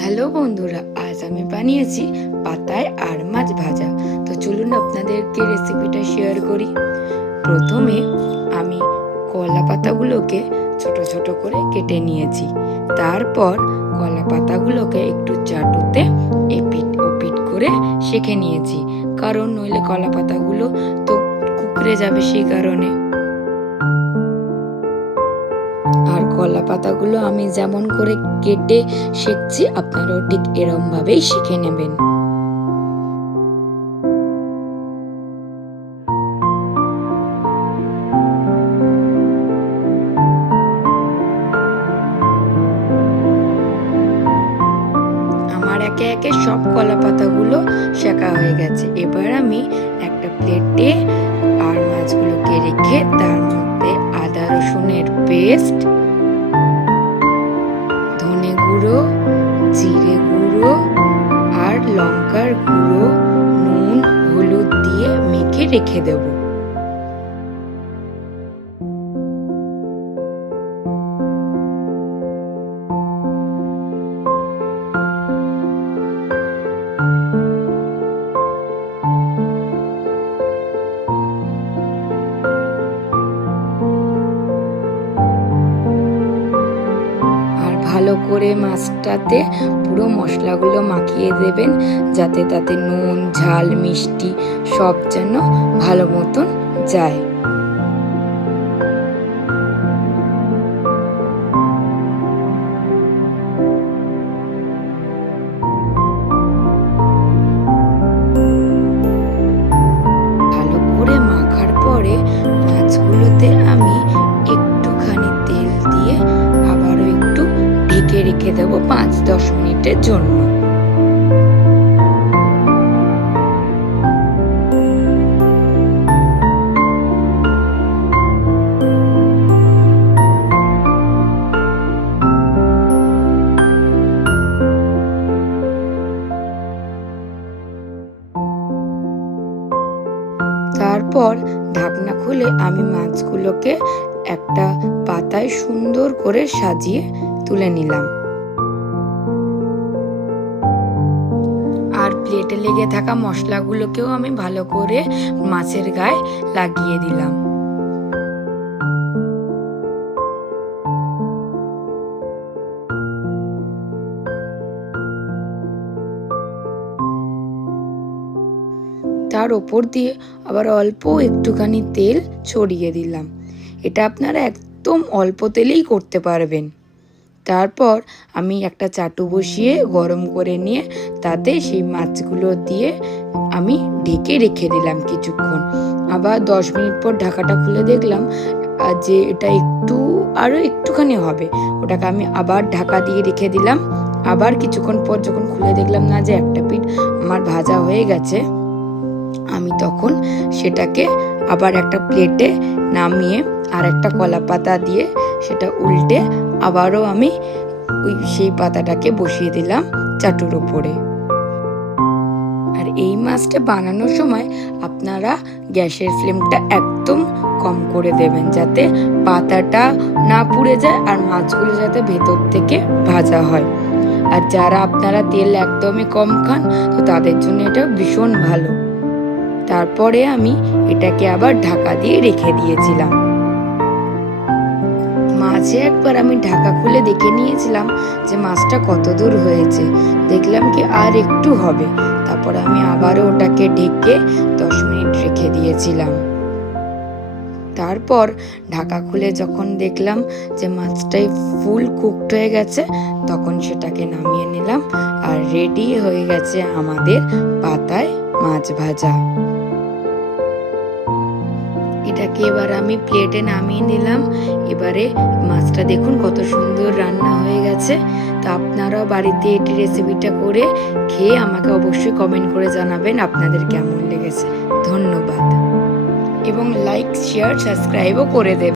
Hello বন্ধুরা, আজ আমি বানিয়েছি পাতায় আর মাছ ভাজা। তো চলুন আপনাদেরকে রেসিপিটা শেয়ার করি। প্রথমে আমি কলা পাতাগুলোকে ছোট ছোট করে কেটে নিয়েছি। তারপর কলা পাতাগুলোকে একটু চাটুতে এপিট ওপিট করে সেঁকে নিয়েছি, কারণ নইলে কলা পাতাগুলো তো কুকড়ে যাবে, সেই কারণে। আর কলা পাতাগুলো আমি যেমন করে কেটে সেঁকছি, আপনারাও ঠিক এরম ভাবেই শিখে নেবেন। আমার একে একে সব কলা পাতাগুলো সেঁকা হয়ে গেছে। এবার আমি একটা প্লেটে আর মাছগুলোকে রেখে তার মধ্যে আদা রসুনের পেস্ট, ধনে গুঁড়ো, জিরে গুঁড়ো আর লঙ্কার গুঁড়ো, নুন, হলুদ দিয়ে মেখে রেখে দেব। ভালো করে মাছটাতে পুরো মশলাগুলো মাখিয়ে দেবেন, যাতে তাতে নুন, ঝাল, মিষ্টি সব যেন ভালো মতন যায়। ভালো করে মাখার পরে মাছগুলোতে আমি একটুখানি তেল দিয়ে আবারও একটু ঢেকে রেখে দেবো 5-10 মিনিটের জন্য। তারপর ঢাকনা খুলে আমি মাছগুলোকে একটা পাতায় সুন্দর করে সাজিয়ে তুলে নিলাম। আর প্লেটে লেগে থাকা মশলাগুলোকেও আমি ভালো করে মাছের গায়ে লাগিয়ে দিলাম। তার ওপর দিয়ে আবার অল্প একটুখানি তেল ছড়িয়ে দিলাম। এটা আপনারা একদম অল্প তেলেই করতে পারবেন। তারপর আমি একটা চাটু বসিয়ে গরম করে নিয়ে তাতে সেই মাছগুলো দিয়ে আমি ঢেকে রেখে দিলাম কিছুক্ষণ। আবার 10 মিনিট পর ঢাকাটা খুলে দেখলাম যে এটা আরও একটুখানি হবে। ওটাকে আমি আবার ঢাকা দিয়ে রেখে দিলাম। আবার কিছুক্ষণ পর যখন খুলে দেখলাম না যে একটা পিঠ আমার ভাজা হয়ে গেছে, আমি তখন সেটাকে আবার একটা প্লেটে নামিয়ে আর একটা কলা পাতা দিয়ে সেটা উল্টে আবারও আমি সেই পাতাটাকে বসিয়ে দিলাম চাটুর উপরে। আর এই মাছটা বানানোর সময় আপনারা গ্যাসের ফ্লেমটা একদম কম করে দেবেন, যাতে পাতাটা না পুড়ে যায় আর মাছগুলো যাতে ভেতর থেকে ভাজা হয়। আর যারা আপনারা তেল একদমই কম খান, তো তাদের জন্য এটা ভীষণ ভালো। তারপরে আমি এটাকে আবার ঢাকা দিয়ে রেখে দিয়েছিলাম। মাঝে একবার আমি ঢাকা খুলে দেখে নিয়েছিলাম যে মাছটা কত দূর হয়েছে। দেখলাম কি আর একটু হবে। তারপরে আমি আবারও ওটাকে ঢেকে 10 মিনিট রেখে দিয়েছিলাম। তারপর ঢাকা খুলে যখন দেখলাম যে মাছটাই ফুল কুকড হয়ে গেছে, তখন সেটাকে নামিয়ে নিলাম। আর রেডি হয়ে গেছে আমাদের পাতায় মাছ ভাজা। এটাকে এবার আমি প্লেটে নামিয়ে নিলাম। এবারে মাছটা দেখুন কত সুন্দর রান্না হয়ে গেছে। তো আপনারাও বাড়িতে এটি রেসিপিটা করে খেয়ে আমাকে অবশ্যই কমেন্ট করে জানাবেন আপনাদের কেমন লেগেছে। ধন্যবাদ, এবং লাইক, শেয়ার, সাবস্ক্রাইবও করে দেবেন।